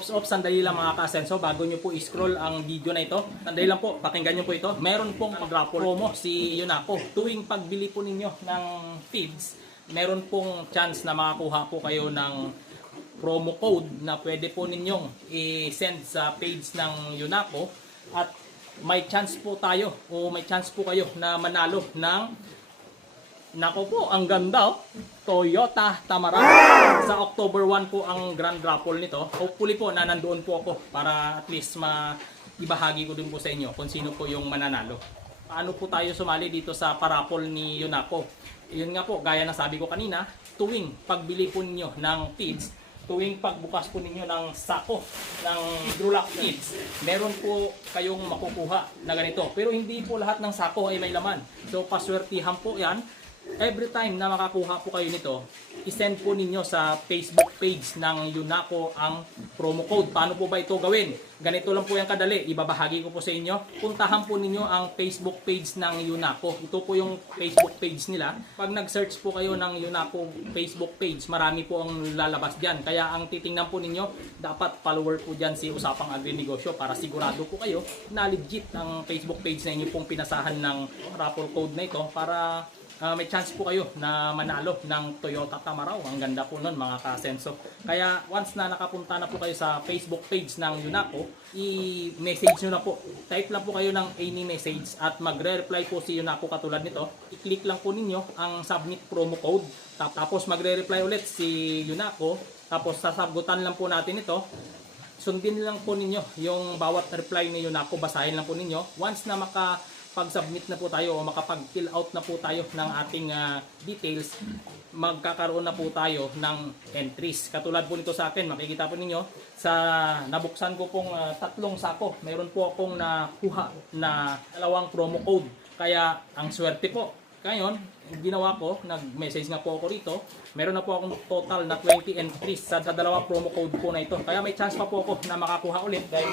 Sandali lang mga ka-Asenso, bago nyo po i-scroll ang video na ito. Sandali lang po, pakinggan nyo po ito. Meron pong mag-raffle promo si Yunaco. Tuwing pagbili po ninyo ng feeds, meron pong chance na makakuha po kayo ng promo code na pwede po ninyong i-send sa page ng Yunaco. At may chance po tayo o may chance po kayo na manalo ng, nako po, ang ganda, Toyota Tamaraw. Sa October 1 po ang grand raffle nito. Hopefully po na nandoon po ako para at least ibahagi ko din po sa inyo kung sino po yung mananalo. Paano po tayo sumali dito sa paraffle ni Yunaco? Yun nga po, gaya ng sabi ko kanina, tuwing pagbili po ninyo ng feeds, tuwing pagbukas po ninyo ng sako ng Dulac Feeds, meron po kayong makukuha na ganito. Pero hindi po lahat ng sako ay may laman. So paswertihan po yan. Every time na makakuha po kayo nito, isend po ninyo sa Facebook page ng Yunaco ang promo code. Paano po ba ito gawin? Ganito lang po yung kadali. Ibabahagi ko po sa inyo. Puntahan po ninyo ang Facebook page ng Yunaco. Ito po yung Facebook page nila. Pag nag-search po kayo ng Yunaco Facebook page, marami po ang lalabas dyan. Kaya ang titingnan po ninyo, dapat follower po dyan si Usapang Agrinegosyo para sigurado po kayo na legit ang Facebook page na inyo pong pinasahan ng raffle code na ito para may chance po kayo na manalo ng Toyota Tamaraw. Ang ganda po nun mga ka-Asenso. Kaya once na nakapunta na po kayo sa Facebook page ng Yunaco, i-message nyo na po. Type lang po kayo ng any message at magre-reply po si Yunaco katulad nito. I-click lang po ninyo ang submit promo code. Tapos magre-reply ulit si Yunaco. Tapos sasagutan lang po natin ito. Sundin lang po ninyo yung bawat reply ni Yunaco. Basahin lang po ninyo. Once na pag-submit na po tayo o makapag-fill out na po tayo ng ating details, magkakaroon na po tayo ng entries. Katulad po nito sa akin, makikita po ninyo, sa nabuksan ko pong 3 sako, meron po akong nakuha na 2 promo code. Kaya ang swerte po. Ngayon, ginawa ko, nag-message nga po ako rito, meron na po akong total na 20 entries sa 2 promo code po na ito. Kaya may chance pa po ako na makakuha ulit dahil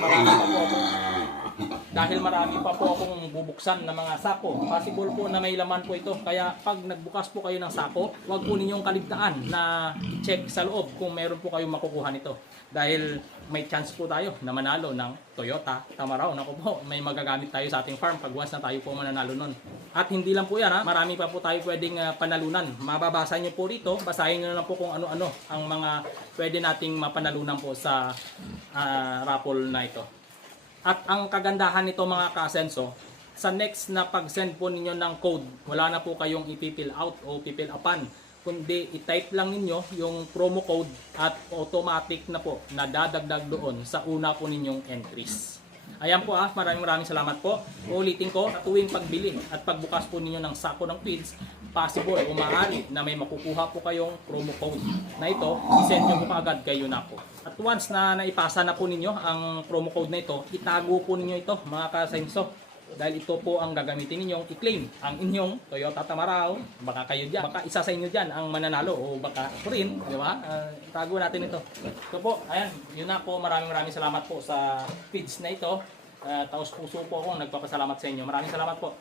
marami pa po akong bubuksan na mga sako. Possible po na may laman po ito. Kaya pag nagbukas po kayo ng sako, huwag po ninyong kaligtaan na i-check sa loob kung meron po kayong makukuha nito. Dahil may chance po tayo na manalo ng Toyota Tamaraw. Naku po, may magagamit tayo sa ating farm pag once na tayo po mananalo nun. At hindi lang po yan, marami pa po tayo pwedeng panalunan. Mababasa nyo po rito, basahin nyo na po kung ano-ano ang mga pwede nating mapanalunan po sa raffle na ito. At ang kagandahan nito mga ka-Asenso, sa next na pag-send po ninyo ng code, wala na po kayong ipifill out o pipill upan. Kundi i-type lang ninyo yung promo code at automatic na po na dadagdag doon sa una po ninyong entries. Ayan po maraming salamat po. Ulitin ko, tuwing pagbili at pagbukas po ninyo ng sako ng feeds, possible o maaari na may makukuha po kayong promo code na ito, isend nyo po kaagad kay Yunaco. At once na naipasa na po ninyo ang promo code na ito, itago po ninyo ito mga ka-Asenso. Dahil ito po ang gagamitin ninyong i-claim ang inyong Toyota Tamaraw. Baka kayo dyan, baka isa sa inyo dyan ang mananalo o baka ako rin, di ba? Itago natin ito. Ito po, ayan, Yunaco, maraming salamat po sa feeds na ito. Taos puso po akong nagpapasalamat sa inyo. Maraming salamat po.